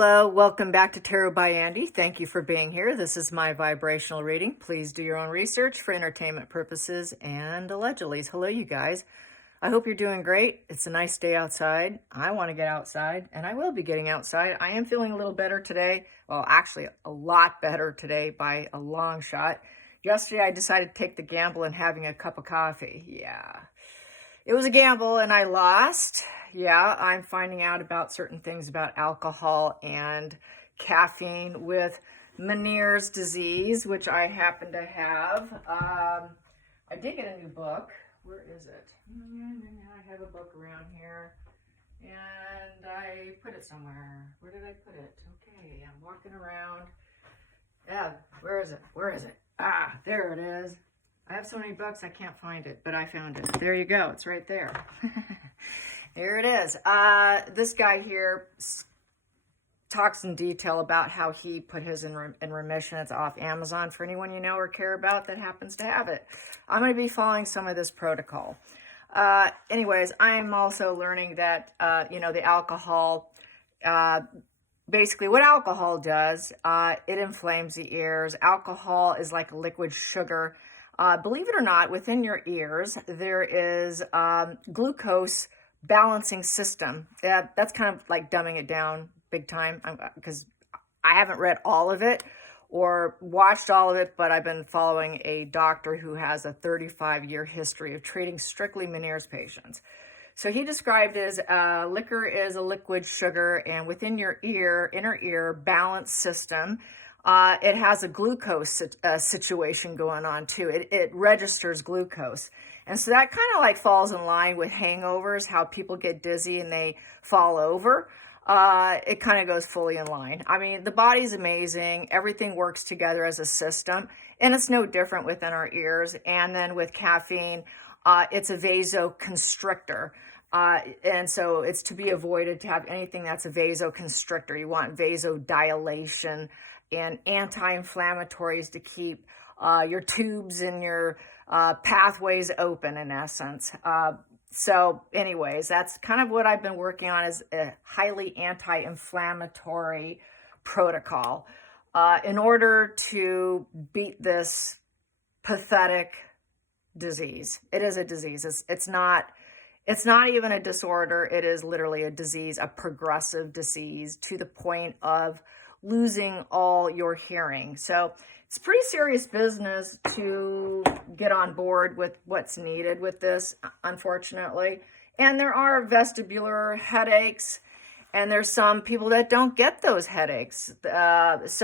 Hello, welcome back to Tarot by Andy. Thank you for being here. This is my vibrational reading. Please do your own research for entertainment purposes and allegedly. Hello, you guys. I hope you're doing great. It's a nice day outside. I want to get outside, and I will be getting outside. I am feeling a little better today. Well, actually, a lot better today by a long shot. Yesterday, I decided to take the gamble in having a cup of coffee. Yeah. It was a gamble and I lost. Yeah, I'm finding out about certain things about alcohol and caffeine with Meniere's disease, which I happen to have. I did get a new book. Where is it? I have a book around here and I put it somewhere. Where did I put it? Okay, I'm walking around. Yeah, where is it? Where is it? Ah, there it is. I have so many books, I can't find it, but I found it. There you go. It's right there. Here it is. This guy here talks in detail about how he put his in remission. It's off Amazon for anyone you know or care about that happens to have it. I'm going to be following some of this protocol. Anyways, I'm also learning that, the alcohol, basically what alcohol does, it inflames the ears. Alcohol is like a liquid sugar. Believe it or not, within your ears, there is glucose balancing system. That's kind of like dumbing it down big time because I haven't read all of it or watched all of it, but I've been following a doctor who has a 35-year history of treating strictly Meniere's patients. So he described it as liquor is a liquid sugar, and within your inner ear balance system, it has a glucose situation going on too. It registers glucose. And so that kind of like falls in line with hangovers, how people get dizzy and they fall over. It kind of goes fully in line. I mean, the body's amazing. Everything works together as a system. And it's no different within our ears. And then with caffeine, it's a vasoconstrictor. And so it's to be avoided to have anything that's a vasoconstrictor. You want vasodilation and anti-inflammatories to keep your tubes and your pathways open, in essence. So anyways, that's kind of what I've been working on, is a highly anti-inflammatory protocol in order to beat this pathetic disease. It is a disease. It's not even a disorder. It is literally a disease, a progressive disease, to the point of losing all your hearing. So it's pretty serious business to get on board with what's needed with this, unfortunately. And there are vestibular headaches, and there's some people that don't get those headaches. It's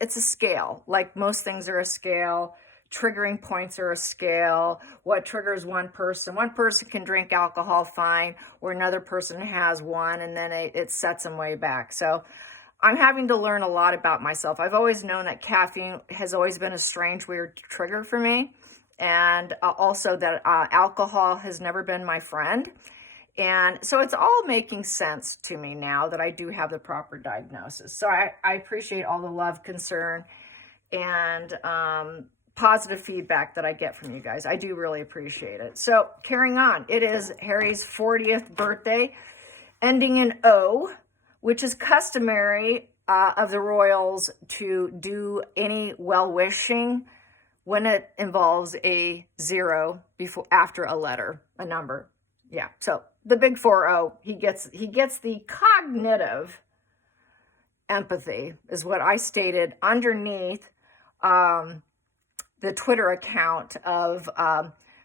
a scale. Like most things are a scale. Triggering points are a scale. What triggers one person? One person can drink alcohol fine, or another person has one, and then it sets them way back. So I'm having to learn a lot about myself. I've always known that caffeine has always been a strange, weird trigger for me. And also that alcohol has never been my friend. And so it's all making sense to me now that I do have the proper diagnosis. So I appreciate all the love, concern, and positive feedback that I get from you guys. I do really appreciate it. So carrying on, it is Harry's 40th birthday, ending in O, which is customary of the royals to do any well-wishing when it involves a 0 after a letter, a number. Yeah, so the big 4-0, he gets the cognitive empathy, is what I stated underneath the Twitter account of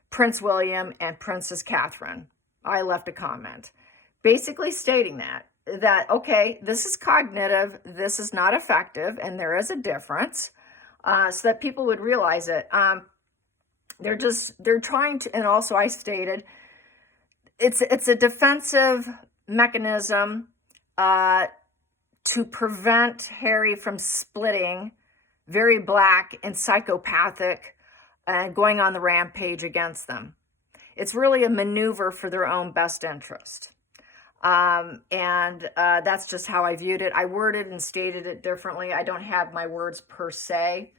Prince William and Princess Catherine. I left a comment basically stating that, okay, this is cognitive, this is not effective, and there is a difference, so that people would realize it. They're trying to, and also I stated, it's a defensive mechanism to prevent Harry from splitting very black and psychopathic and going on the rampage against them. It's really a maneuver for their own best interest. That's just how I viewed it. I worded and stated it differently. I don't have my words per se.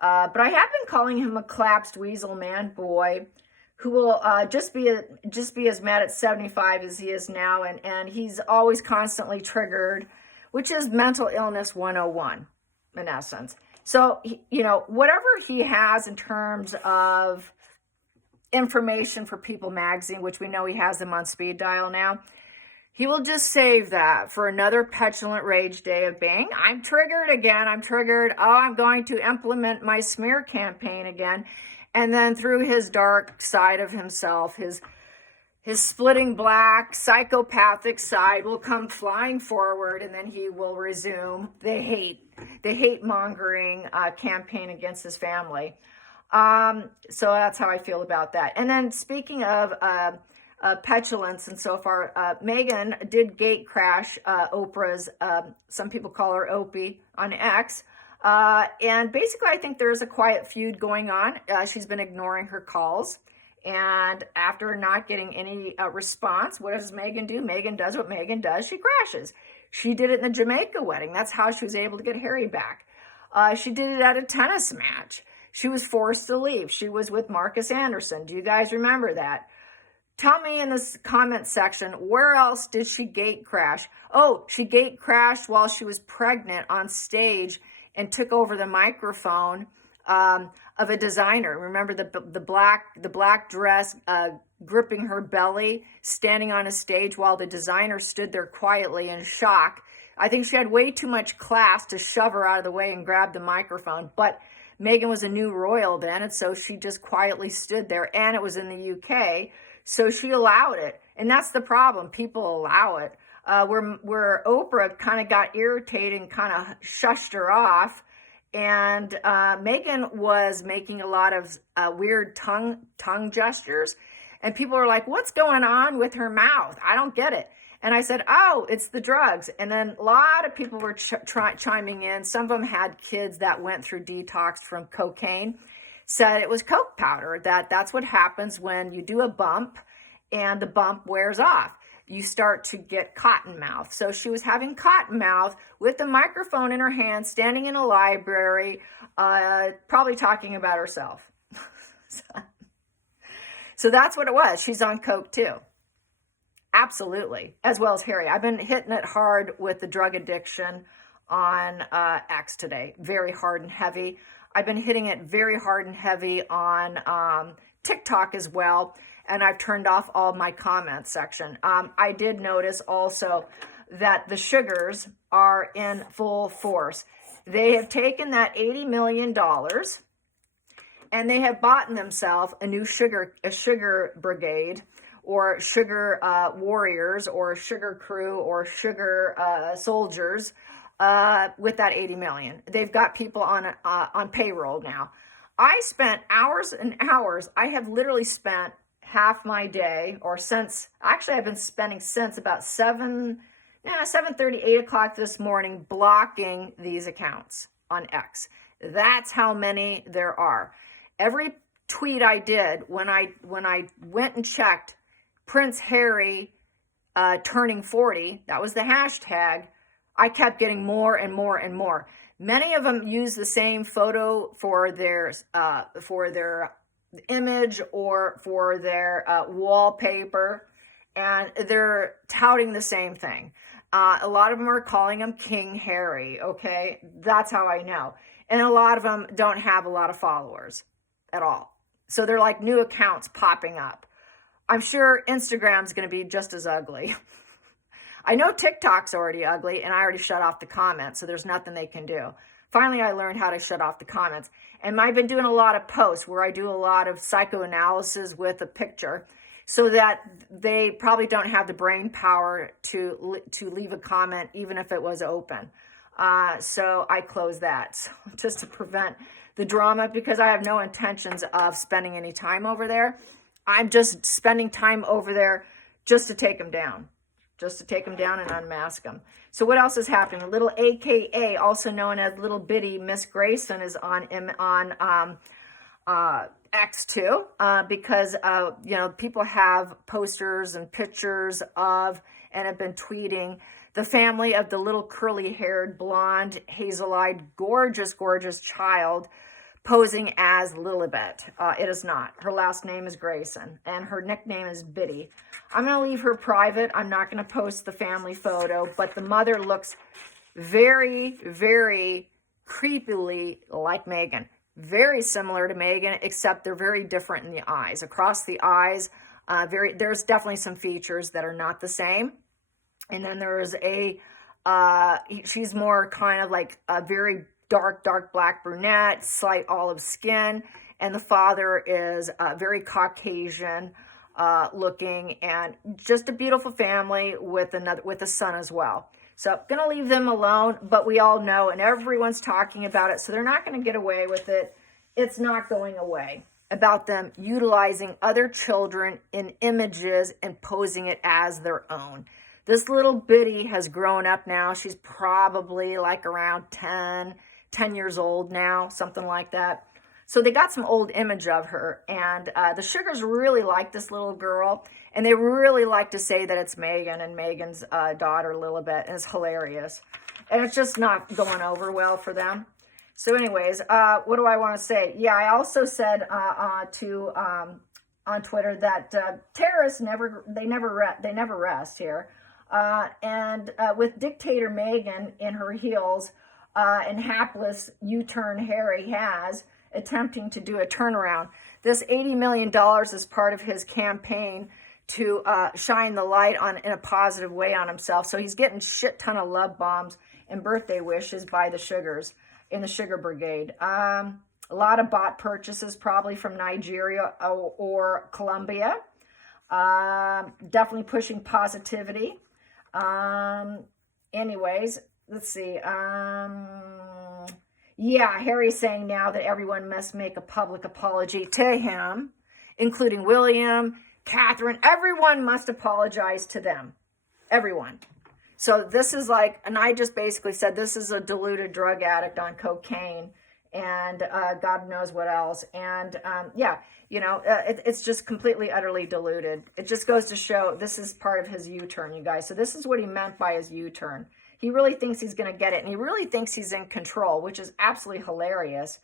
But I have been calling him a collapsed weasel man boy who will just be as mad at 75 as he is now, and he's always constantly triggered, which is mental illness 101 in essence. So you know, whatever he has in terms of information for People magazine, which we know he has them on speed dial now, he will just save that for another petulant rage day of being, I'm triggered again, I'm triggered, oh, I'm going to implement my smear campaign again. And then through his dark side of himself, his splitting black psychopathic side will come flying forward, and then he will resume the hate mongering campaign against his family. So that's how I feel about that. And then speaking of petulance and so far, Meghan did gate crash Oprah's, some people call her Opie, on X. And basically, I think there's a quiet feud going on. She's been ignoring her calls. And after not getting any response, what does Meghan do? Meghan does what Meghan does. She crashes. She did it in the Jamaica wedding. That's how she was able to get Harry back. She did it at a tennis match. She was forced to leave. She was with Marcus Anderson. Do you guys remember that? Tell me in this comment section, where else did she gate crash? Oh, she gate crashed while she was pregnant on stage and took over the microphone of a designer. Remember the black dress gripping her belly, standing on a stage while the designer stood there quietly in shock. I think she had way too much class to shove her out of the way and grab the microphone. But Meghan was a new royal then, and so she just quietly stood there, and it was in the UK, so she allowed it. And that's the problem. People allow it. Where Oprah kind of got irritated and kind of shushed her off, and Meghan was making a lot of weird tongue gestures, and people were like, what's going on with her mouth? I don't get it. And I said, oh, it's the drugs. And then a lot of people were chiming in. Some of them had kids that went through detox from cocaine, said it was coke powder, that's what happens when you do a bump and the bump wears off. You start to get cotton mouth. So she was having cotton mouth with the microphone in her hand, standing in a library, probably talking about herself. So that's what it was. She's on coke too. Absolutely. As well as Harry. I've been hitting it hard with the drug addiction on X today. Very hard and heavy. I've been hitting it very hard and heavy on TikTok as well. And I've turned off all my comment section. I did notice also that the sugars are in full force. They have taken that $80 million and they have bought themselves a new sugar brigade, or sugar warriors, or sugar crew, or sugar soldiers with that 80 million. They've got people on payroll now. I spent hours and hours. I have literally spent half my day, or since, actually I've been spending since about 7:30, 8 o'clock this morning, blocking these accounts on X. That's how many there are. Every tweet I did, when I went and checked Prince Harry turning 40, that was the hashtag, I kept getting more and more and more. Many of them use the same photo for their image or for their wallpaper, and they're touting the same thing. A lot of them are calling him King Harry, okay? That's how I know. And a lot of them don't have a lot of followers at all. So they're like new accounts popping up. I'm sure Instagram's going to be just as ugly. I know TikTok's already ugly, and I already shut off the comments, so there's nothing they can do. Finally, I learned how to shut off the comments. And I've been doing a lot of posts where I do a lot of psychoanalysis with a picture, so that they probably don't have the brain power to leave a comment, even if it was open. So I closed that, so just to prevent the drama, because I have no intentions of spending any time over there. I'm just spending time over there just to take them down. Just to take them down and unmask them. So what else is happening? A little AKA, also known as Little Bitty Miss Grayson, is on X too, because people have posters and pictures of, and have been tweeting the family of the little curly-haired, blonde, hazel-eyed, gorgeous child, posing as Lilibet. It is not. Her last name is Grayson, and her nickname is Biddy. I'm going to leave her private. I'm not going to post the family photo, but the mother looks very, very creepily like Meghan. Very similar to Meghan, except they're very different in the eyes. Across the eyes, there's definitely some features that are not the same. And then there's she's more kind of like a very dark black brunette, slight olive skin. And the father is very Caucasian looking, and just a beautiful family with a son as well. So I'm going to leave them alone, but we all know, and everyone's talking about it, so they're not going to get away with it. It's not going away about them utilizing other children in images and posing it as their own. This little Biddy has grown up now. She's probably like around 10 years old now, something like that. So they got some old image of her, and the Sugars really like this little girl, and they really like to say that it's Meghan and Meghan's daughter, Lilibet, and it's hilarious. And it's just not going over well for them. So anyways, what do I want to say? Yeah, I also said on Twitter that terrorists never rest here. And with dictator Meghan in her heels and hapless U-turn Harry has, attempting to do a turnaround. This $80 million is part of his campaign to shine the light in a positive way on himself. So he's getting shit ton of love bombs and birthday wishes by the Sugars in the Sugar Brigade. A lot of bot purchases, probably from Nigeria or Colombia. Definitely pushing positivity. Anyways, let's see. Yeah, Harry's saying now that everyone must make a public apology to him, including William, Catherine. Everyone must apologize to them. Everyone. So this is like, and I just basically said this is a deluded drug addict on cocaine and God knows what else. And yeah, you know, it's just completely, utterly deluded. It just goes to show this is part of his U-turn, you guys. So this is what he meant by his U-turn. He really thinks he's going to get it, and he really thinks he's in control, which is absolutely hilarious.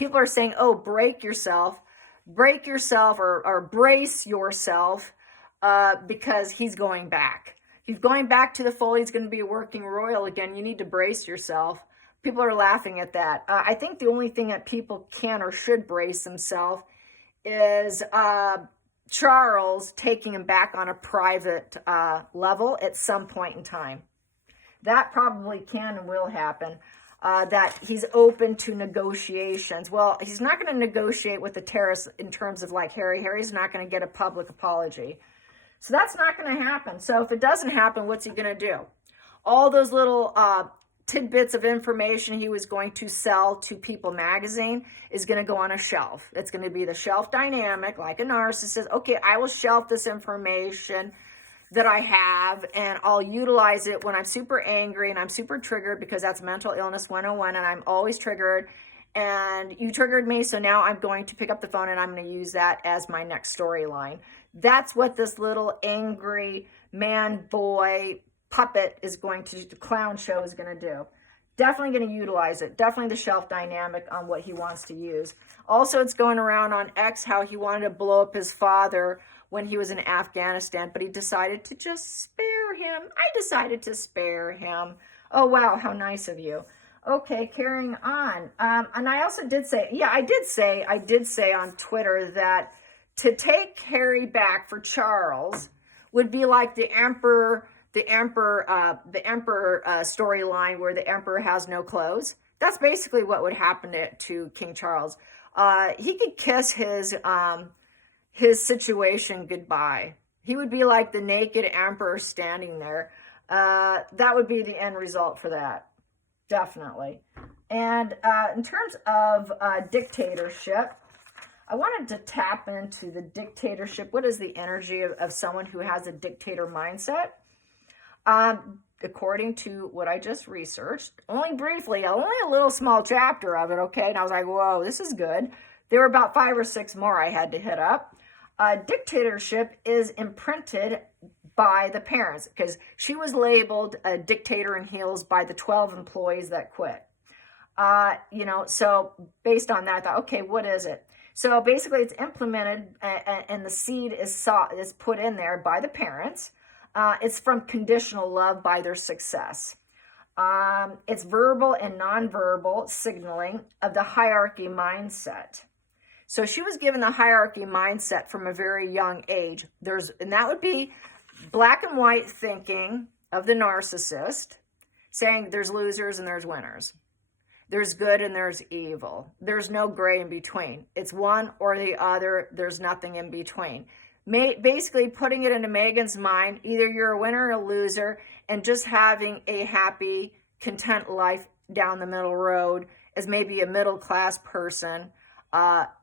People are saying, oh, break yourself, or brace yourself, because he's going back. He's going back to the fold. He's going to be a working royal again. You need to brace yourself. People are laughing at that. I think the only thing that people can or should brace themselves is Charles taking him back on a private level at some point in time. That probably can and will happen, that he's open to negotiations. Well, he's not going to negotiate with the terrorists in terms of like Harry. Harry's not going to get a public apology. So that's not going to happen. So if it doesn't happen, what's he going to do? All those little tidbits of information he was going to sell to People magazine is going to go on a shelf. It's going to be the shelf dynamic, like a narcissist. Okay, I will shelf this information that I have, and I'll utilize it when I'm super angry and I'm super triggered, because that's mental illness 101, and I'm always triggered, and you triggered me, so now I'm going to pick up the phone and I'm going to use that as my next storyline. That's what this little angry man boy puppet is going to do, the clown show is going to do. Definitely going to utilize it. Definitely the shelf dynamic on what he wants to use. Also, it's going around on X how he wanted to blow up his father when he was in Afghanistan, but he decided to just spare him. I decided to spare him. Oh, wow, how nice of you. Okay, carrying on. And I also did say, yeah, I did say on Twitter that to take Harry back for Charles would be like the emperor storyline where the emperor has no clothes. That's basically what would happen to King Charles. He could kiss his situation goodbye. He would be like the naked emperor standing there. That would be the end result for that. Definitely. And in terms of dictatorship, I wanted to tap into the dictatorship. What is the energy of someone who has a dictator mindset? According to what I just researched, only briefly, only a little small chapter of it, okay? And I was like, whoa, this is good. There were about 5 or 6 more I had to hit up. Dictatorship is imprinted by the parents, because she was labeled a dictator in heels by the 12 employees that quit. You know, so based on that, I thought, okay, what is it? So basically it's implemented and the seed is put in there by the parents. It's from conditional love by their success. It's verbal and nonverbal signaling of the hierarchy mindset. So she was given the hierarchy mindset from a very young age. And that would be black and white thinking of the narcissist, saying there's losers and there's winners. There's good and there's evil. There's no gray in between. It's one or the other. There's nothing in between. Basically putting it into Meghan's mind, either you're a winner or a loser, and just having a happy, content life down the middle road as maybe a middle-class person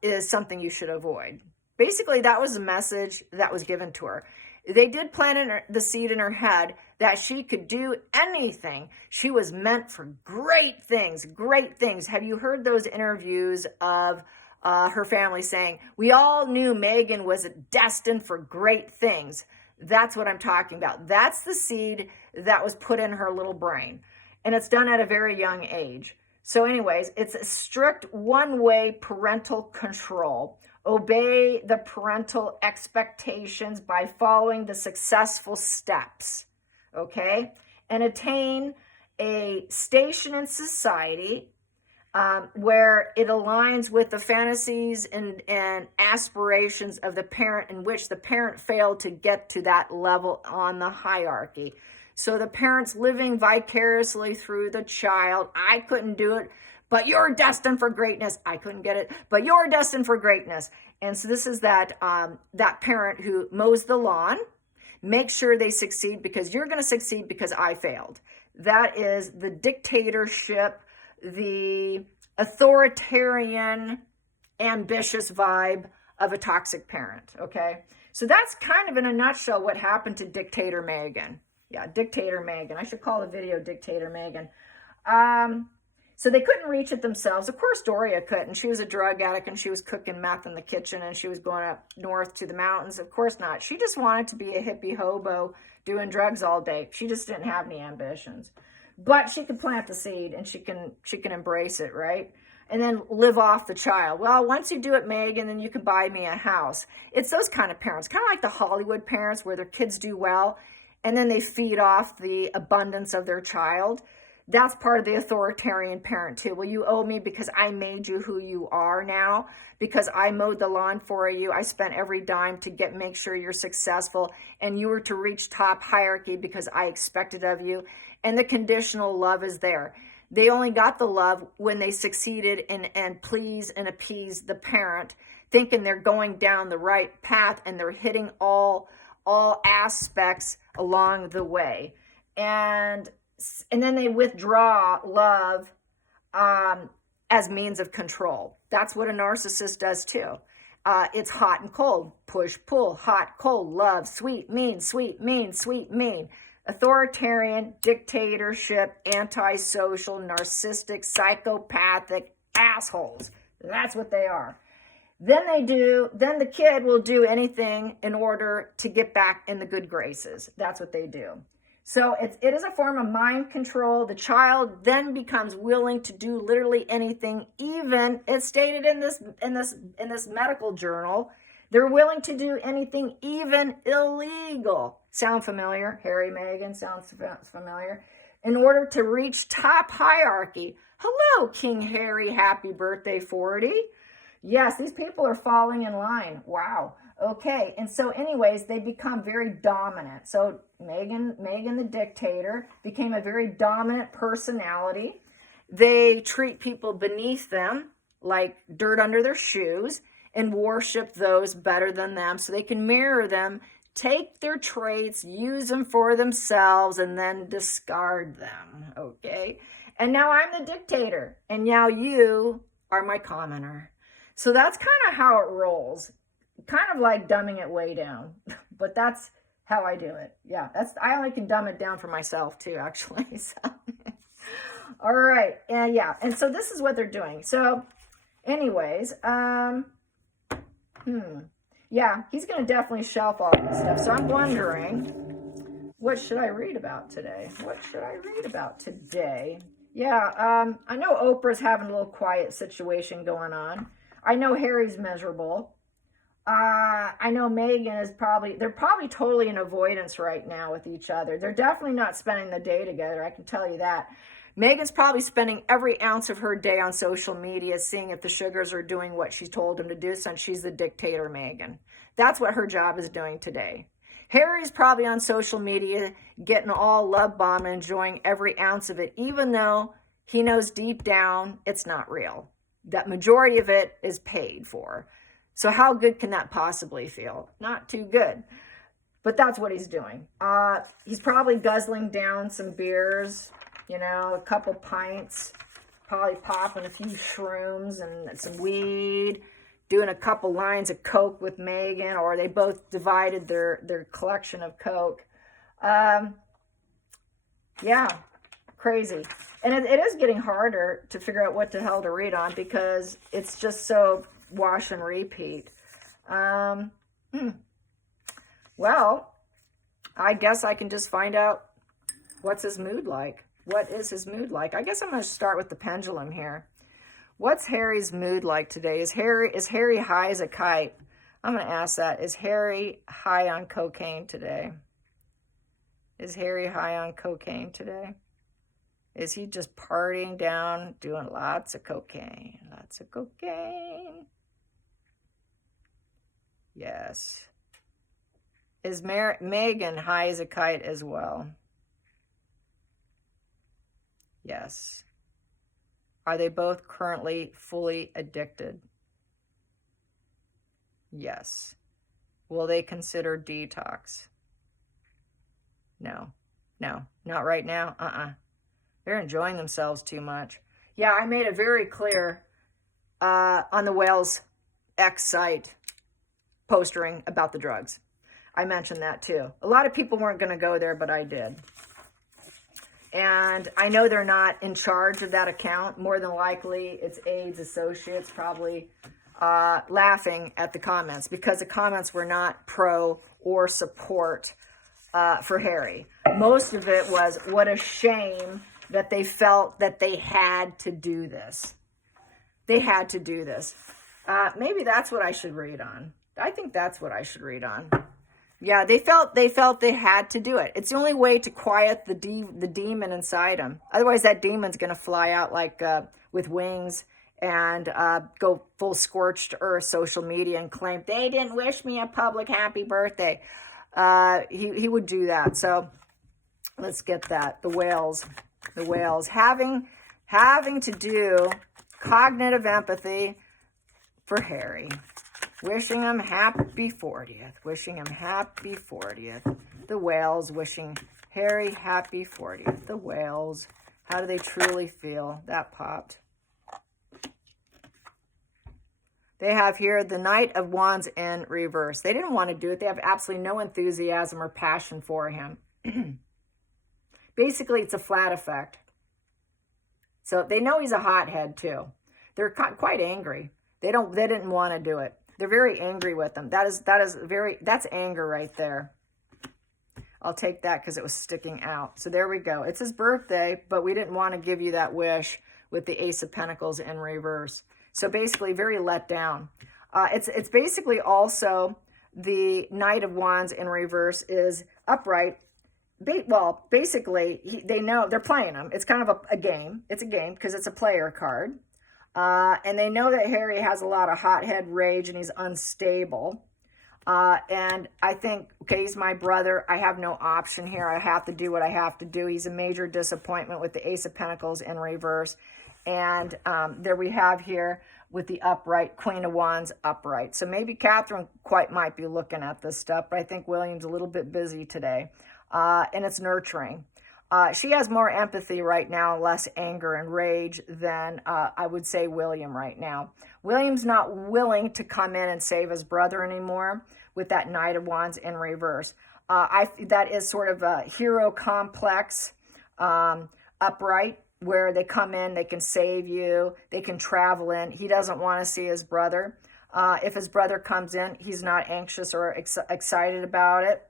is something you should avoid. Basically, that was the message that was given to her. They did plant the seed in her head that she could do anything. She was meant for great things, great things. Have you heard those interviews of her family saying, we all knew Meghan was destined for great things? That's what I'm talking about. That's the seed that was put in her little brain. And it's done at a very young age. So anyways, it's a strict one-way parental control. Obey the parental expectations by following the successful steps, okay? And attain a station in society where it aligns with the fantasies and aspirations of the parent, in which the parent failed to get to that level on the hierarchy. So the parent's living vicariously through the child. I couldn't do it, but you're destined for greatness. I couldn't get it, but you're destined for greatness. And so this is that parent who mows the lawn, makes sure they succeed because you're going to succeed because I failed. That is the dictatorship, the authoritarian, ambitious vibe of a toxic parent, okay? So that's kind of in a nutshell what happened to Dictator Meghan. Yeah, Dictator Meghan. I should call the video Dictator Meghan. So they couldn't reach it themselves. Of course, Doria couldn't. She was a drug addict and she was cooking meth in the kitchen and she was going up north to the mountains. Of course not. She just wanted to be a hippie hobo doing drugs all day. She just didn't have any ambitions. But she could plant the seed and she can embrace it, right? And then live off the child. Well, once you do it, Meghan, then you can buy me a house. It's those kind of parents, kind of like the Hollywood parents where their kids do well and then they feed off the abundance of their child. That's part of the authoritarian parent too. Well, you owe me because I made you who you are now, because I mowed the lawn for you. I spent every dime to make sure you're successful, and you were to reach top hierarchy because I expected of you. And the conditional love is there. They only got the love when they succeeded and please and appease the parent, thinking they're going down the right path and they're hitting all aspects along the way. And then they withdraw love as means of control. That's what a narcissist does too. It's hot and cold, push, pull, hot, cold, love, sweet, mean, sweet, mean, sweet, mean. Authoritarian, dictatorship, antisocial, narcissistic, psychopathic assholes. That's what they are. Then the kid will do anything in order to get back in the good graces. That's what they do. So it is a form of mind control. The child then becomes willing to do literally anything, even it's stated in this medical journal. They're willing to do anything, even illegal. Sound familiar? Harry, Meghan, sounds familiar. In order to reach top hierarchy. Hello, King Harry, happy birthday 40. Yes, these people are falling in line. Wow. Okay, and so anyways, they become very dominant. So Meghan the dictator became a very dominant personality. They treat people beneath them like dirt under their shoes and worship those better than them so they can mirror them, take their traits, use them for themselves, and then discard them, okay? And now I'm the dictator, and now you are my commoner. So that's kind of how it rolls. Kind of like dumbing it way down, but that's how I do it. Yeah, I only can dumb it down for myself too, actually. So. All right, and yeah, and so this is what they're doing. So anyways, yeah, he's going to definitely shelf all this stuff. So I'm wondering, what should I read about today? What should I read about today? Yeah, I know Oprah's having a little quiet situation going on. I know Harry's miserable. I know Meghan is they're probably totally in avoidance right now with each other. They're definitely not spending the day together, I can tell you that. Meghan's probably spending every ounce of her day on social media seeing if the Sugars are doing what she told them to do since she's the dictator Meghan. That's what her job is doing today. Harry's probably on social media getting all love bomb and enjoying every ounce of it, even though he knows deep down it's not real. That majority of it is paid for. So how good can that possibly feel? Not too good. But that's what he's doing. He's probably guzzling down some beers, a couple pints, probably popping a few shrooms and some weed, doing a couple lines of Coke with Meghan, or they both divided their collection of Coke. Yeah, crazy. And it is getting harder to figure out what the hell to read on because it's just so wash and repeat. Well, I guess I can just find out what's his mood like. What is his mood like? I guess I'm going to start with the pendulum here. What's Harry's mood like today? Is Harry high as a kite? I'm going to ask that. Is Harry high on cocaine today? Is Harry high on cocaine today? Is he just partying down, doing lots of cocaine? Lots of cocaine. Yes. Is Meghan high as a kite as well? Yes. Are they both currently fully addicted? Yes. Will they consider detox? No. No, not right now. They're enjoying themselves too much. Yeah, I made it very clear on the Wales X site postering about the drugs. I mentioned that too. A lot of people weren't going to go there, but I did. And I know they're not in charge of that account. More than likely, it's AIDS associates probably laughing at the comments because the comments were not pro or support for Harry. Most of it was, what a shame that they felt that they had to do this. They had to do this. Maybe that's what I should read on. I think that's what I should read on. Yeah, they felt they had to do it. It's the only way to quiet the demon inside them. Otherwise, that demon's going to fly out like with wings and go full scorched earth social media and claim they didn't wish me a public happy birthday. He would do that. So let's get that. The whales having to do cognitive empathy for Harry. Wishing him happy 40th. Wishing him happy 40th. The whales wishing Harry happy 40th. The whales. How do they truly feel? That popped. They have here the Knight of Wands in reverse. They didn't want to do it. They have absolutely no enthusiasm or passion for him. Basically, it's a flat effect. So they know he's a hothead too. They're quite angry. They didn't want to do it. They're very angry with him. That's anger right there. I'll take that because it was sticking out. So there we go. It's his birthday, but we didn't want to give you that wish with the Ace of Pentacles in reverse. So basically very let down. It's basically also the Knight of Wands in reverse is upright. Well, basically, they know they're playing him. It's kind of a game. It's a game because it's a player card. And they know that Harry has a lot of hothead rage and he's unstable. And I think, okay, he's my brother. I have no option here. I have to do what I have to do. He's a major disappointment with the Ace of Pentacles in reverse. And there we have here with the upright, Queen of Wands upright. So maybe Catherine might be looking at this stuff, but I think William's a little bit busy today. And it's nurturing. She has more empathy right now, less anger and rage than I would say William right now. William's not willing to come in and save his brother anymore with that Knight of Wands in reverse. That is sort of a hero complex upright where they come in, they can save you, they can travel in. He doesn't want to see his brother. If his brother comes in, he's not anxious or excited about it.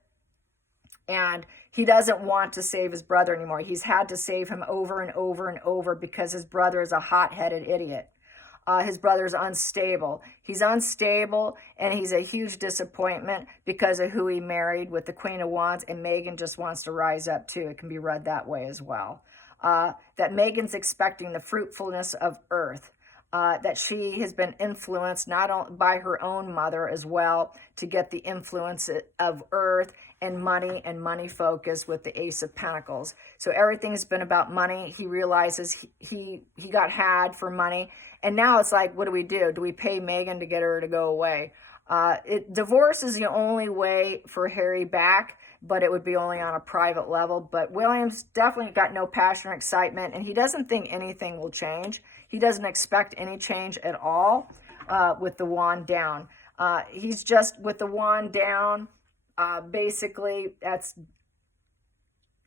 And he doesn't want to save his brother anymore. He's had to save him over and over and over because his brother is a hot-headed idiot. His brother's unstable. He's unstable, and he's a huge disappointment because of who he married with the Queen of Wands, and Meghan just wants to rise up too. It can be read that way as well. That Meghan's expecting the fruitfulness of earth. That she has been influenced not only by her own mother as well to get the influence of earth and money focus with the Ace of Pentacles. So everything's been about money. He realizes he got had for money. And now it's like, what do we do? Do we pay Meghan to get her to go away? Divorce is the only way for Harry back, but it would be only on a private level. But William's definitely got no passion or excitement, and he doesn't think anything will change. He doesn't expect any change at all with the wand down. He's just, with the wand down, basically, that's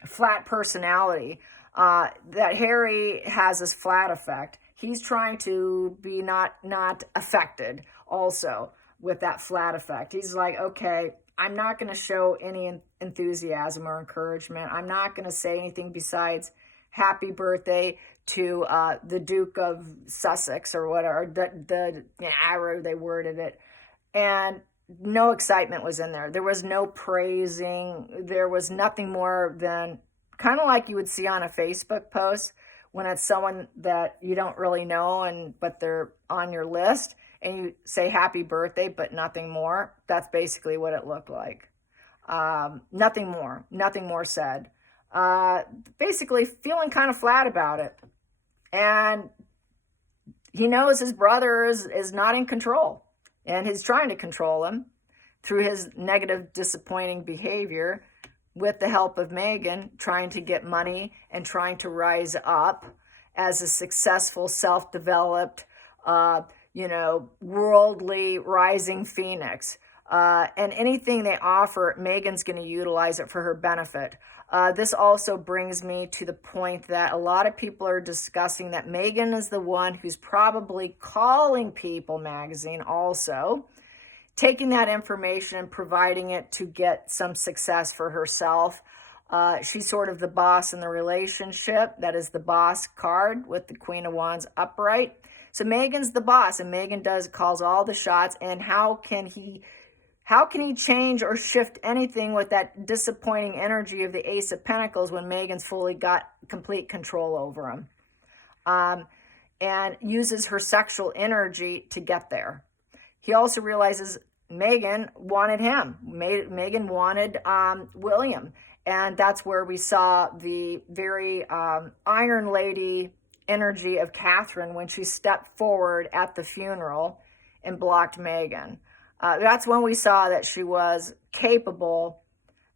flat personality. That Harry has this flat effect. He's trying to be not affected also with that flat effect. He's like, okay, I'm not going to show any enthusiasm or encouragement. I'm not going to say anything besides happy birthday to the Duke of Sussex or whatever, however they worded it. And no excitement was in there. There was no praising. There was nothing more than kind of like you would see on a Facebook post when it's someone that you don't really know, but they're on your list, and you say happy birthday, but nothing more. That's basically what it looked like. Nothing more said. Basically feeling kind of flat about it. And he knows his brother is not in control, and he's trying to control him through his negative, disappointing behavior with the help of Meghan, trying to get money and trying to rise up as a successful, self-developed, worldly rising phoenix. And anything they offer, Meghan's going to utilize it for her benefit. This also brings me to the point that a lot of people are discussing that Meghan is the one who's probably calling People magazine also, taking that information and providing it to get some success for herself. She's sort of the boss in the relationship. That is the boss card with the Queen of Wands upright. So Meghan's the boss, and Meghan calls all the shots. And how can he change or shift anything with that disappointing energy of the Ace of Pentacles when Meghan's fully got complete control over him? And uses her sexual energy to get there. He also realizes Meghan wanted him. Meghan wanted William. And that's where we saw the very Iron Lady energy of Catherine when she stepped forward at the funeral and blocked Meghan. That's when we saw that she was capable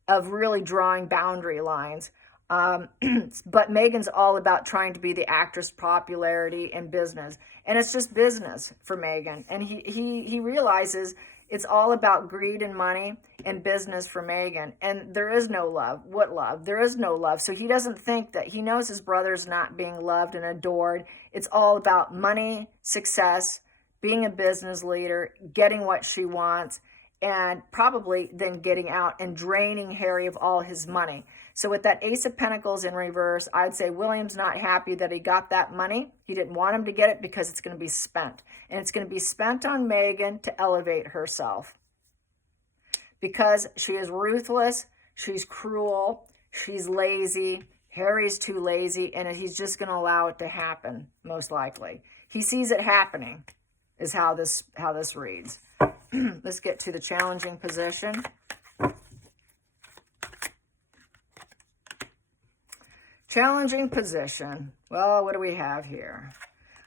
of really drawing boundary lines. But Meghan's all about trying to be the actress popularity and business. And it's just business for Meghan. And he realizes it's all about greed and money and business for Meghan. And there is no love. What love? There is no love. So he doesn't think that, he knows his brother's not being loved and adored. It's all about money, success, being a business leader, getting what she wants, and probably then getting out and draining Harry of all his money. So with that Ace of Pentacles in reverse, I'd say William's not happy that he got that money. He didn't want him to get it because it's going to be spent. And it's going to be spent on Meghan to elevate herself. Because she is ruthless, she's cruel, she's lazy, Harry's too lazy, and he's just going to allow it to happen, most likely. He sees it happening, is how this reads. Let's get to the challenging position. Challenging position. Well, what do we have here?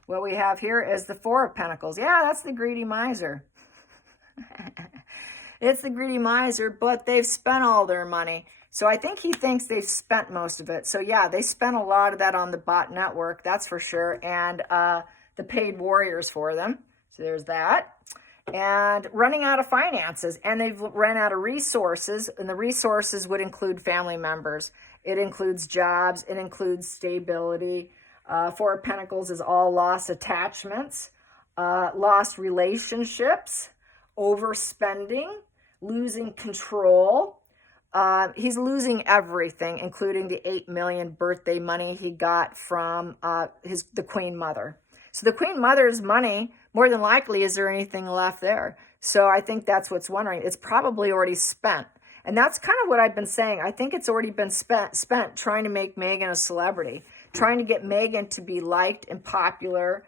What we have here is the Four of Pentacles. Yeah, that's the greedy miser. It's the greedy miser, but they've spent all their money. So I think he thinks they've spent most of it. So yeah, they spent a lot of that on the bot network, that's for sure, and the paid warriors for them. So there's that. And running out of finances, and they've run out of resources, and the resources would include family members. It includes jobs, it includes stability. Four of Pentacles is all lost attachments, lost relationships, overspending, losing control, He's losing everything, including the $8 million birthday money he got from the Queen Mother. So the Queen Mother's money, more than likely, is there anything left there? So I think that's what's wondering. It's probably already spent. And that's kind of what I've been saying. I think it's already been spent trying to make Meghan a celebrity, trying to get Meghan to be liked and popular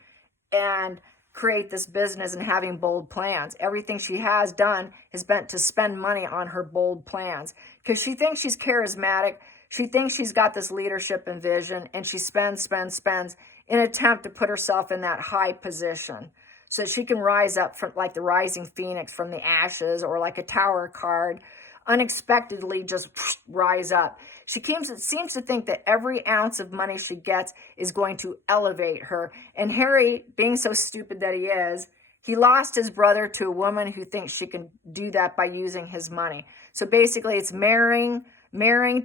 and create this business and having bold plans. Everything she has done has been to spend money on her bold plans because she thinks she's charismatic. She thinks she's got this leadership and vision, and she spends in an attempt to put herself in that high position so she can rise up from like the rising phoenix from the ashes, or like a tower card, unexpectedly just rise up. She seems to think that every ounce of money she gets is going to elevate her. And Harry, being so stupid that he is, he lost his brother to a woman who thinks she can do that by using his money. So basically it's marrying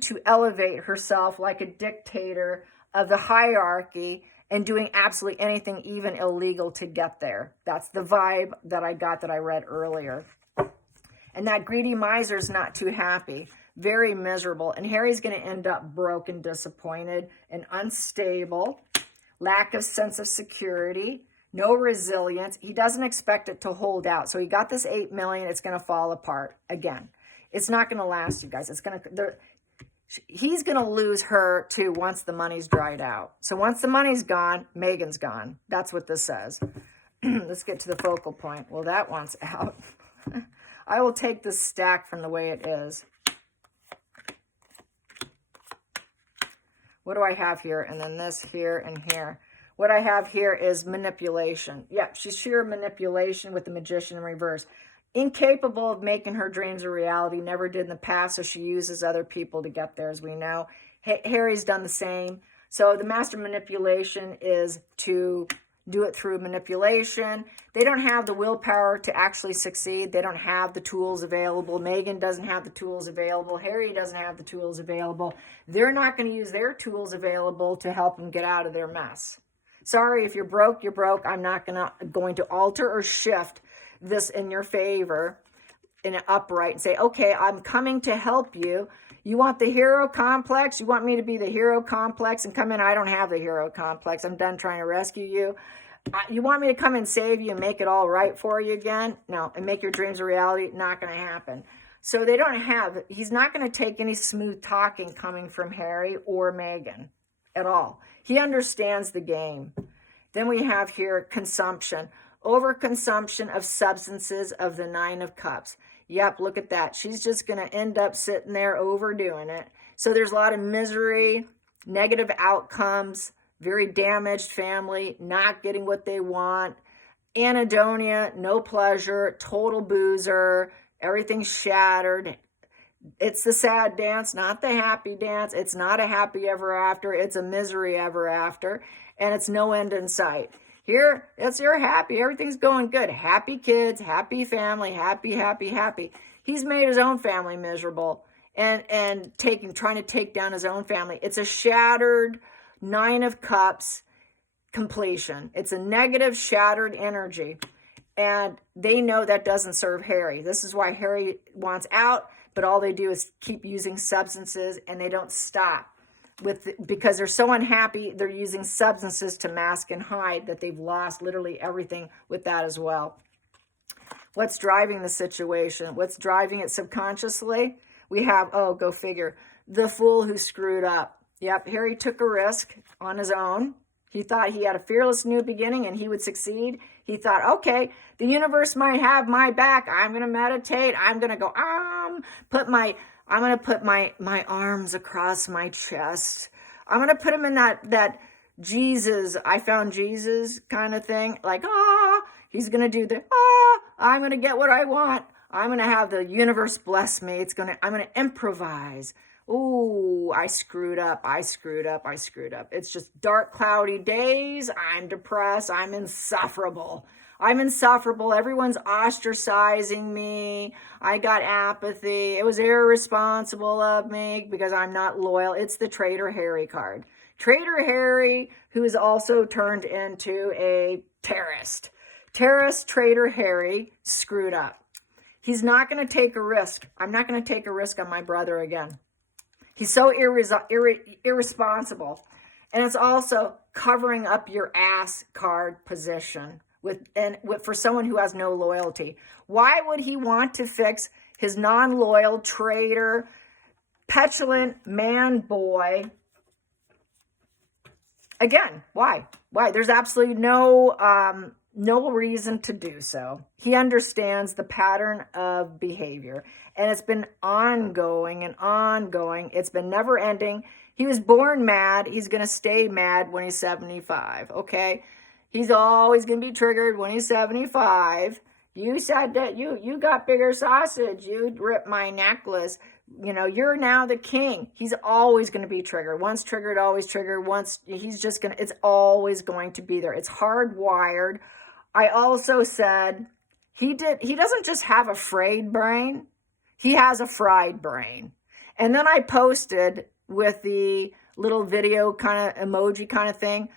to elevate herself like a dictator of the hierarchy and doing absolutely anything, even illegal, to get there. That's the vibe that I got that I read earlier. And that greedy miser is not too happy, very miserable. And Harry's going to end up broke and disappointed and unstable, lack of sense of security, no resilience. He doesn't expect it to hold out. So he got this $8 million. It's going to fall apart again. It's not going to last, you guys. He's going to lose her too once the money's dried out. So once the money's gone, Meghan's gone. That's what this says. Let's get to the focal point. Well, that one's out. I will take this stack from the way it is. What do I have here? And then this here and here. What I have here is manipulation. Yep, she's sheer manipulation with the magician in reverse. Incapable of making her dreams a reality, never did in the past, so she uses other people to get there, as we know. Harry's done the same. So the master manipulation is to do it through manipulation. They don't have the willpower to actually succeed. They don't have the tools available. Meghan doesn't have the tools available. Harry doesn't have the tools available. They're not going to use their tools available to help them get out of their mess. Sorry, if you're broke, you're broke. I'm not going to alter or shift this in your favor in an upright and say, okay, I'm coming to help you. You want the hero complex? You want me to be the hero complex and come in? I don't have the hero complex. I'm done trying to rescue you. You want me to come and save you and make it all right for you again? No, and make your dreams a reality? Not going to happen. So they don't have, he's not going to take any smooth talking coming from Harry or Meghan at all. He understands the game. Then we have here consumption. Overconsumption of substances of the 9 of Cups. Yep, look at that. She's just going to end up sitting there overdoing it. So there's a lot of misery, negative outcomes, very damaged family, not getting what they want. Anhedonia, no pleasure, total boozer, everything's shattered. It's the sad dance, not the happy dance. It's not a happy ever after. It's a misery ever after. And it's no end in sight. Here, you're happy. Everything's going good. Happy kids, happy family, happy, happy, happy. He's made his own family miserable and trying to take down his own family. It's a shattered 9 of Cups completion. It's a negative, shattered energy. And they know that doesn't serve Harry. This is why Harry wants out, but all they do is keep using substances, and they don't stop. Because they're so unhappy, they're using substances to mask and hide that they've lost literally everything with that as well. What's driving the situation? What's driving it subconsciously? We have, oh, go figure, the fool who screwed up. Yep, Harry took a risk on his own. He thought he had a fearless new beginning and he would succeed. He thought, okay, the universe might have my back. I'm going to meditate. I'm going to go, I'm going to put my arms across my chest. I'm going to put them in that Jesus, I found Jesus kind of thing. Like, he's going to do the, I'm going to get what I want. I'm going to have the universe bless me. I'm going to improvise. Ooh, I screwed up. It's just dark, cloudy days. I'm depressed. I'm insufferable. Everyone's ostracizing me. I got apathy. It was irresponsible of me because I'm not loyal. It's the Traitor Harry card. Traitor Harry, who is also turned into a terrorist. Traitor Harry screwed up. He's not going to take a risk. I'm not going to take a risk on my brother again. He's so irresponsible. And it's also covering up your ass card position for someone who has no loyalty. Why would he want to fix his non-loyal, traitor, petulant man boy? Again, why? Why? There's absolutely no reason to do so. He understands the pattern of behavior, and it's been ongoing and ongoing. It's been never ending. He was born mad. He's going to stay mad when he's 75, okay? He's always going to be triggered when he's 75. You said that you got bigger sausage. You ripped my necklace. You know, you're now the king. He's always going to be triggered. Once triggered, always triggered. Once he's just going to, it's always going to be there. It's hardwired. I also said he doesn't just have a frayed brain. He has a fried brain. And then I posted with the little video kind of emoji kind of thing,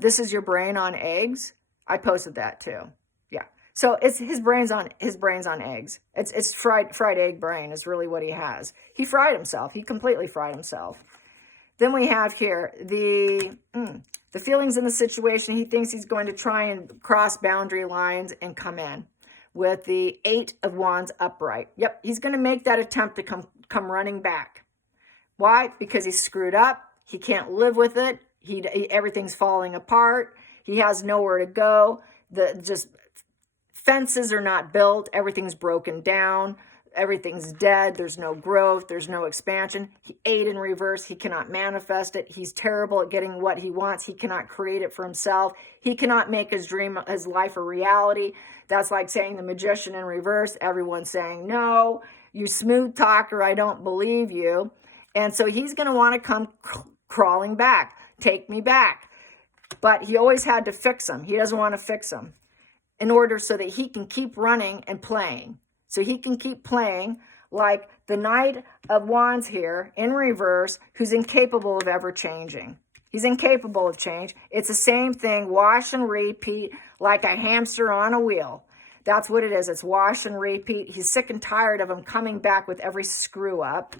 this is your brain on eggs. I posted that too. Yeah. So it's his brain's on eggs. It's fried egg brain is really what he has. He fried himself. He completely fried himself. Then we have here the feelings in the situation. He thinks he's going to try and cross boundary lines and come in with the 8 of Wands upright. Yep, he's going to make that attempt to come running back. Why? Because he's screwed up. He can't live with it. Everything's falling apart. He has nowhere to go. Just fences are not built. Everything's broken down. Everything's dead. There's no growth. There's no expansion. 8 in reverse. He cannot manifest it. He's terrible at getting what he wants. He cannot create it for himself. He cannot make his dream, his life a reality. That's like saying the Magician in reverse. Everyone's saying, no, you smooth talker, I don't believe you. And so he's going to want to come crawling back. Take me back. But he always had to fix him. He doesn't want to fix him in order so that he can keep running and playing. So he can keep playing like the Knight of Wands here in reverse, who's incapable of ever changing. He's incapable of change. It's the same thing, wash and repeat, like a hamster on a wheel. That's what it is. It's wash and repeat. He's sick and tired of him coming back with every screw up.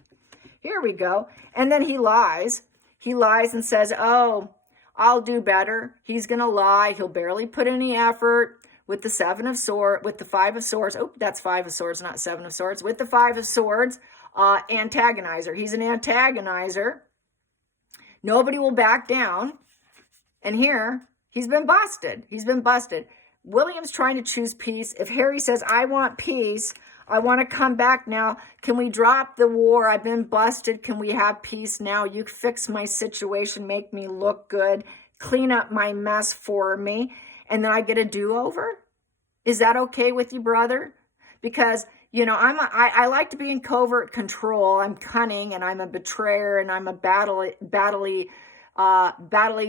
Here we go. And then he lies. He lies and says, oh, I'll do better. He's going to lie. He'll barely put any effort. With the 7 of Swords, with the 5 of Swords. Oh, that's 5 of Swords, not 7 of Swords. With the 5 of Swords, antagonizer. He's an antagonizer. Nobody will back down. And here, he's been busted. He's been busted. William's trying to choose peace. If Harry says, I want peace, I want to come back now. Can we drop the war? I've been busted. Can we have peace now? You fix my situation, make me look good, clean up my mess for me, and then I get a do-over? Is that okay with you, brother? Because, you know, I like to be in covert control. I'm cunning, and I'm a betrayer, and I'm a battly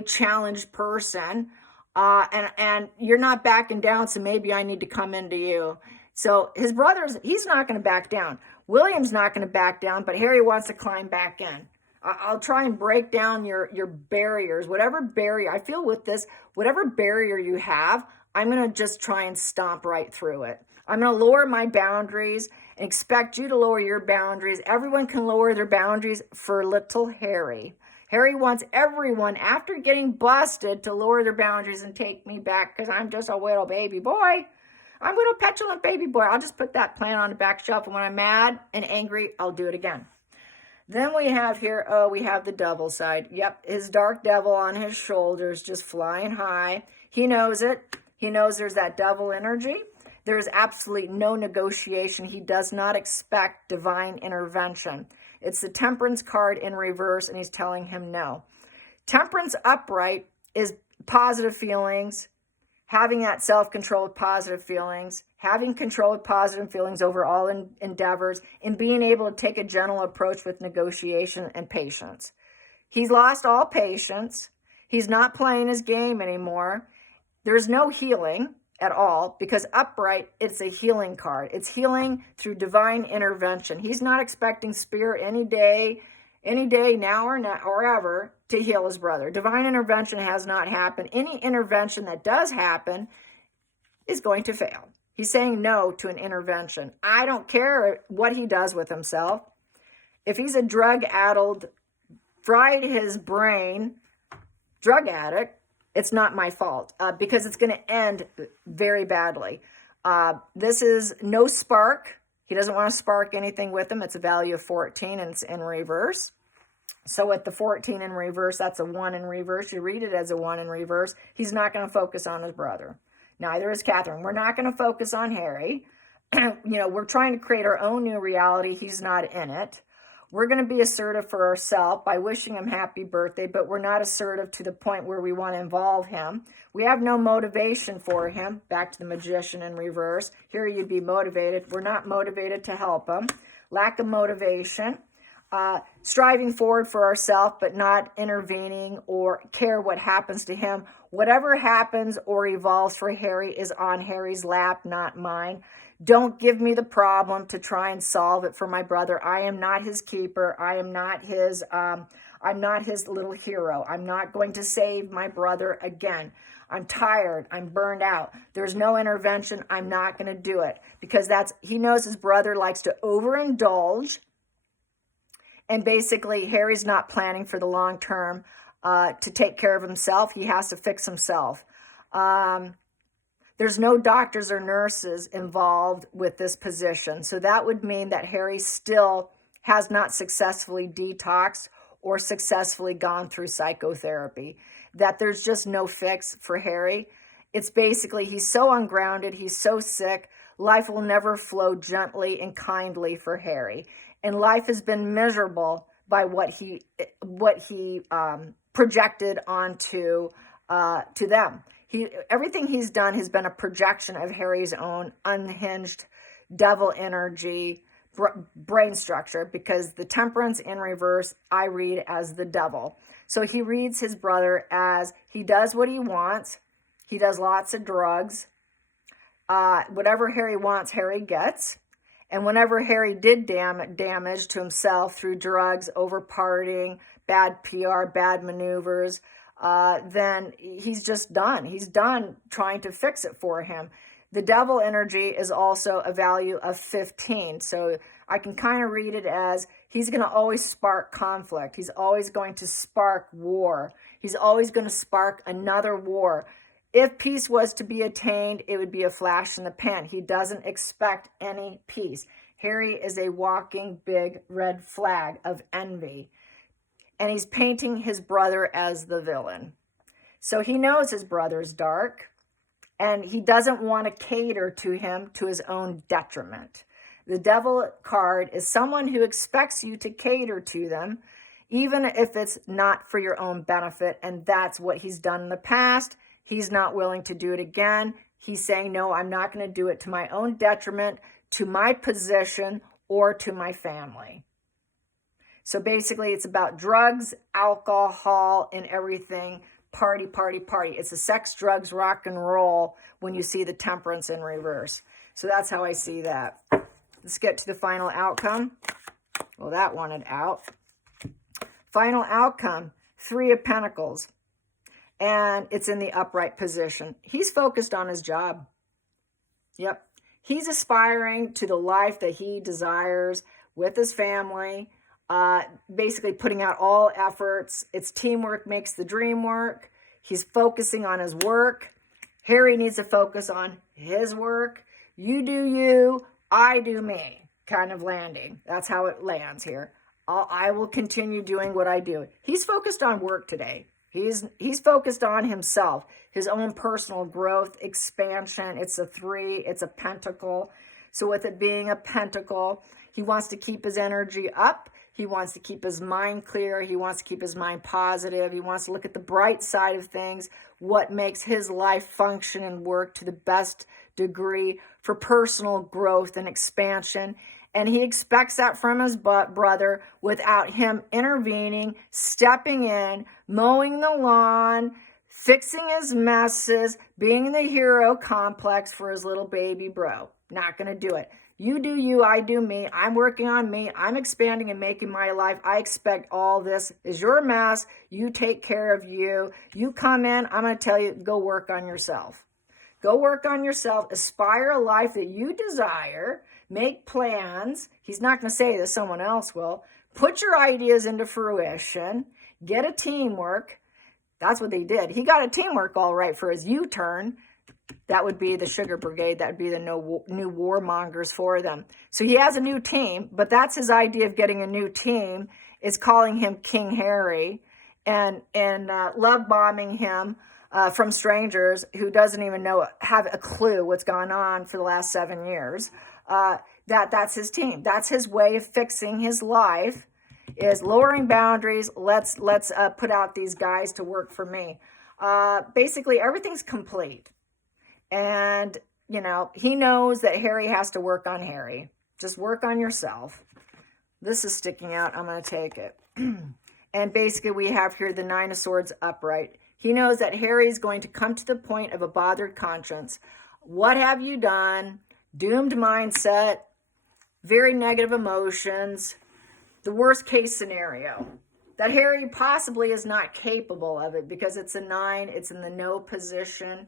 challenged person. And you're not backing down, so maybe I need to come into you. So his brother's, he's not going to back down. William's not going to back down, but Harry wants to climb back in. I'll try and break down your barriers, whatever barrier. I feel with this, whatever barrier you have, I'm going to just try and stomp right through it. I'm going to lower my boundaries and expect you to lower your boundaries. Everyone can lower their boundaries for little Harry. Harry wants everyone, after getting busted, to lower their boundaries and take me back because I'm just a little baby boy. I'm a little petulant baby boy. I'll just put that plan on the back shelf, and when I'm mad and angry, I'll do it again. Then we have here, we have the devil side. Yep, his dark devil on his shoulders, just flying high. He knows it. He knows there's that devil energy. There's absolutely no negotiation. He does not expect divine intervention. It's the Temperance card in reverse, and he's telling him no. Temperance upright is positive feelings, having that self-controlled positive feelings, having controlled positive feelings over all endeavors, and being able to take a gentle approach with negotiation and patience. He's lost all patience. He's not playing his game anymore. There's no healing at all because upright, it's a healing card. It's healing through divine intervention. He's not expecting spirit any day now or ever to heal his brother. Divine intervention has not happened. Any intervention that does happen is going to fail. He's saying no to an intervention. I don't care what he does with himself. If he's a drug-addled, fried his brain drug addict, it's not my fault because it's going to end very badly. This is no spark. He doesn't want to spark anything with him. It's a value of 14 and it's in reverse. So with the 14 in reverse, that's a 1 in reverse. You read it as a 1 in reverse. He's not going to focus on his brother. Neither is Catherine. We're not going to focus on Harry. We're trying to create our own new reality. He's not in it. We're going to be assertive for ourselves by wishing him happy birthday, but we're not assertive to the point where we want to involve him. We have no motivation for him. Back to the magician in reverse. Here you'd be motivated. We're not motivated to help him. Lack of motivation. Striving forward for ourselves, but not intervening or care what happens to him. Whatever happens or evolves for Harry is on Harry's lap, not mine. Don't give me the problem to try and solve it for my brother. I am not his keeper. I am not his, I'm not his little hero. I'm not going to save my brother again. I'm tired. I'm burned out. There's no intervention. I'm not going to do it because he knows his brother likes to overindulge. And basically, Harry's not planning for the long term to take care of himself. He has to fix himself. There's no doctors or nurses involved with this position. So that would mean that Harry still has not successfully detoxed or successfully gone through psychotherapy. That there's just no fix for Harry. It's basically he's so ungrounded. He's so sick. Life will never flow gently and kindly for Harry. And life has been miserable by what he projected onto to them. Everything he's done has been a projection of Harry's own unhinged devil energy, brain structure, because the temperance in reverse, I read as the devil. So he reads his brother as he does what he wants. He does lots of drugs. Whatever Harry wants, Harry gets. And whenever Harry did damage to himself through drugs, over partying, bad PR, bad maneuvers, then he's just done. He's done trying to fix it for him. The devil energy is also a value of 15. So I can kind of read it as he's going to always spark conflict. He's always going to spark war. He's always going to spark another war. If peace was to be attained, it would be a flash in the pan. He doesn't expect any peace. Harry is a walking big red flag of envy. And he's painting his brother as the villain. So he knows his brother's dark, and he doesn't want to cater to him to his own detriment. The devil card is someone who expects you to cater to them, even if it's not for your own benefit, and that's what he's done in the past. He's not willing to do it again. He's saying, no, I'm not going to do it to my own detriment, to my position, or to my family. So basically, it's about drugs, alcohol, and everything. Party, party, party. It's a sex, drugs, rock and roll when you see the temperance in reverse. So that's how I see that. Let's get to the final outcome. Well, that wanted out. Final outcome, 3 of Pentacles. And it's in the upright position. He's focused on his job. Yep. He's aspiring to the life that he desires with his family. Basically putting out all efforts. It's teamwork makes the dream work. He's focusing on his work. Harry needs to focus on his work. You do you, I do me, kind of landing. That's how it lands here. I will continue doing what I do. He's focused on work today. He's focused on himself, his own personal growth, expansion. It's a 3, it's a pentacle. So with it being a pentacle, he wants to keep his energy up. He wants to keep his mind clear. He wants to keep his mind positive. He wants to look at the bright side of things, what makes his life function and work to the best degree for personal growth and expansion. And he expects that from his brother without him intervening, stepping in, mowing the lawn, fixing his messes, being the hero complex for his little baby bro. Not going to do it. You do you, I do me. I'm working on me. I'm expanding and making my life. I expect all this is your mess. You take care of you. You come in, I'm going to tell you, go work on yourself. Go work on yourself. Aspire a life that you desire. Make plans. He's not going to say this, someone else will. Put your ideas into fruition. Get a teamwork. That's what they did. He got a teamwork all right for his U-turn. That would be the Sugar Brigade. That would be the new warmongers for them. So he has a new team, but that's his idea of getting a new team, is calling him King Harry and love bombing him from strangers who doesn't even have a clue what's gone on for the last 7 years. That's his team. That's his way of fixing his life, is lowering boundaries. Let's put out these guys to work for me. Basically, everything's complete. And, he knows that Harry has to work on Harry. Just work on yourself. This is sticking out. I'm going to take it. And basically, we have here the Nine of Swords upright. He knows that Harry's going to come to the point of a bothered conscience. What have you done? Doomed mindset, very negative emotions, the worst case scenario. That Harry possibly is not capable of it because it's a 9, it's in the no position,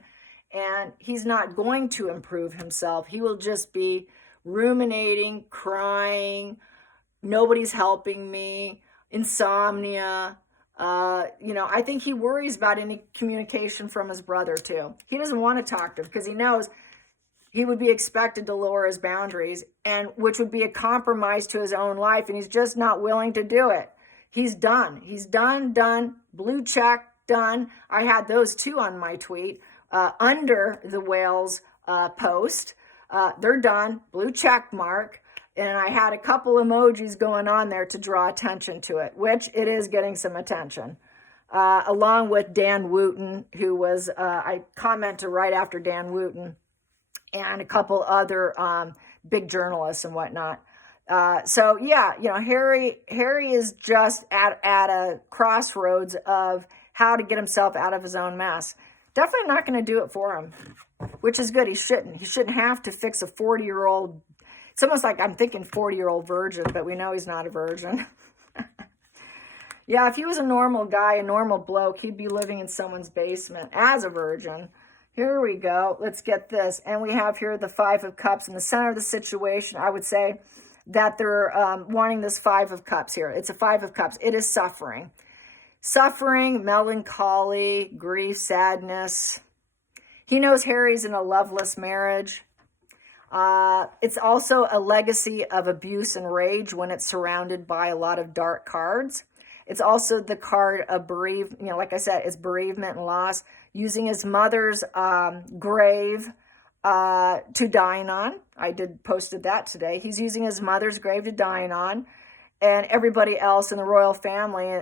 and he's not going to improve himself. He will just be ruminating, crying, nobody's helping me, insomnia. I think he worries about any communication from his brother too. He doesn't want to talk to him because he knows he would be expected to lower his boundaries, and which would be a compromise to his own life, and he's just not willing to do it. He's done. He's done. Blue check, done. I had those too on my tweet under the whales post. They're done. Blue check mark. And I had a couple emojis going on there to draw attention to it, which it is getting some attention. Along with Dan Wooten, who was, I commented right after Dan Wooten, and a couple other big journalists and whatnot. So yeah, Harry is just at a crossroads of how to get himself out of his own mess. Definitely not going to do it for him, which is good. He shouldn't have to fix a 40-year-old. It's almost like I'm thinking 40-year-old virgin, but we know he's not a virgin. Yeah, if he was a normal guy, a normal bloke, he'd be living in someone's basement as a virgin. Here we go. Let's get this. And we have here the Five of Cups in the center of the situation. I would say that they're wanting this Five of Cups here. It's a Five of Cups. It is suffering. Suffering, melancholy, grief, sadness. He knows Harry's in a loveless marriage. It's also a legacy of abuse and rage when it's surrounded by a lot of dark cards. It's also the card of bereavement. Like I said, it's bereavement and loss. Using his mother's grave to dine on. I posted that today. He's using his mother's grave to dine on. And everybody else in the royal family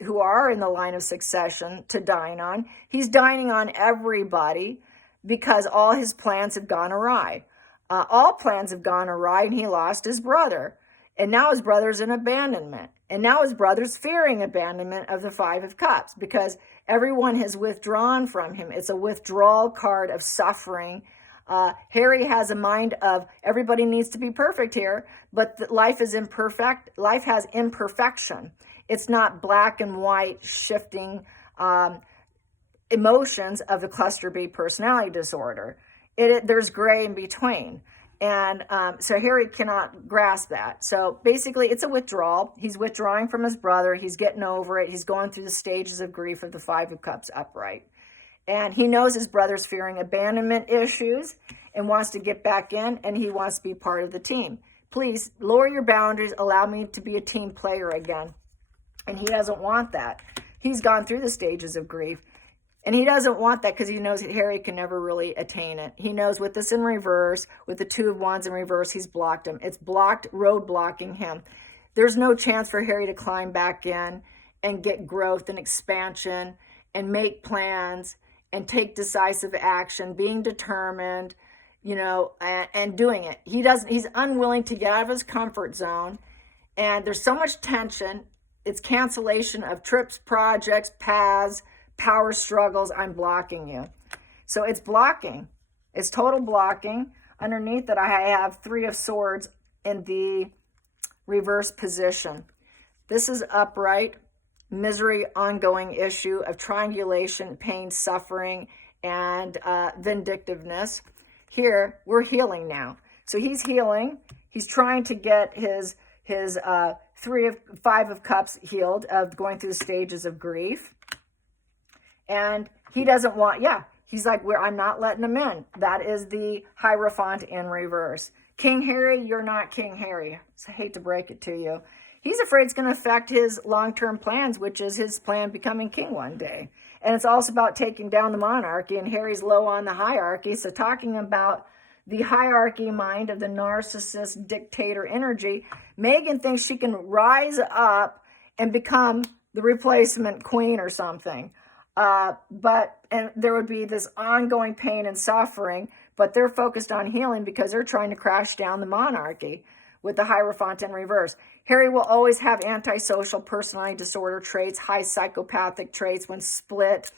who are in the line of succession to dine on. He's dining on everybody because all his plans have gone awry. All plans have gone awry, and he lost his brother. And now his brother's in abandonment. And now his brother's fearing abandonment of the Five of Cups because everyone has withdrawn from him. It's a withdrawal card of suffering. Harry has a mind of everybody needs to be perfect here, but life is imperfect. Life has imperfection. It's not black and white shifting emotions of the cluster B personality disorder. There's gray in between. And so Harry cannot grasp that. So basically, it's a withdrawal. He's withdrawing from his brother. He's getting over it. He's going through the stages of grief of the Five of Cups upright. And he knows his brother's fearing abandonment issues and wants to get back in, and he wants to be part of the team. Please lower your boundaries. Allow me to be a team player again. And he doesn't want that. He's gone through the stages of grief. And he doesn't want that because he knows that Harry can never really attain it. He knows with this in reverse, with the Two of Wands in reverse, he's blocked him. It's blocked, road blocking him. There's no chance for Harry to climb back in and get growth and expansion and make plans and take decisive action, being determined, and doing it. He's unwilling to get out of his comfort zone. And there's so much tension. It's cancellation of trips, projects, paths, power struggles. I'm blocking you. So it's blocking. It's total blocking. Underneath that, I have Three of Swords in the reverse position. This is upright, misery, ongoing issue of triangulation, pain, suffering, and vindictiveness. Here, we're healing now. So he's healing. He's trying to get his 5 of Cups healed, of going through the stages of grief. And he doesn't want, he's like, I'm not letting him in. That is the Hierophant in reverse. King Harry, you're not King Harry. I hate to break it to you. He's afraid it's going to affect his long-term plans, which is his plan becoming king one day. And it's also about taking down the monarchy, and Harry's low on the hierarchy. So talking about the hierarchy mind of the narcissist dictator energy, Meghan thinks she can rise up and become the replacement queen or something. And there would be this ongoing pain and suffering, but they're focused on healing because they're trying to crash down the monarchy with the Hierophant in reverse. Harry will always have antisocial personality disorder traits, high psychopathic traits when split,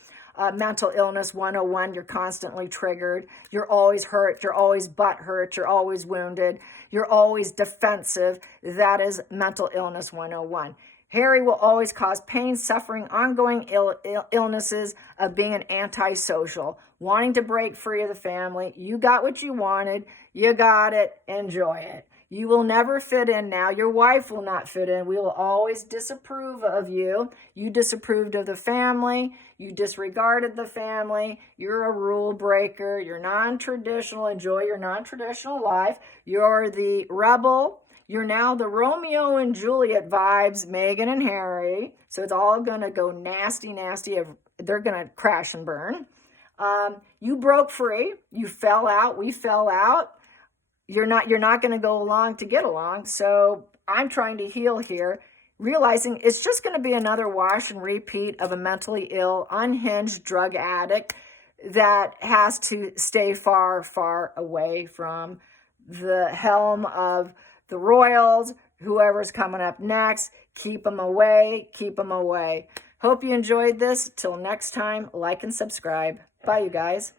mental illness 101, you're constantly triggered, you're always hurt, you're always butt hurt, you're always wounded, you're always defensive. That is mental illness 101. Harry will always cause pain, suffering, ongoing illnesses of being an antisocial, wanting to break free of the family. You got what you wanted. You got it. Enjoy it. You will never fit in now. Your wife will not fit in. We will always disapprove of you. You disapproved of the family. You disregarded the family. You're a rule breaker. You're non-traditional. Enjoy your non-traditional life. You're the rebel. You're now the Romeo and Juliet vibes, Meghan and Harry. So it's all going to go nasty, nasty. They're going to crash and burn. You broke free. You fell out. We fell out. You're not going to go along to get along. So I'm trying to heal here, realizing it's just going to be another wash and repeat of a mentally ill, unhinged drug addict that has to stay far, far away from the helm of the royals, whoever's coming up next. Keep them away. Keep them away. Hope you enjoyed this. Till next time, like and subscribe. Bye, you guys.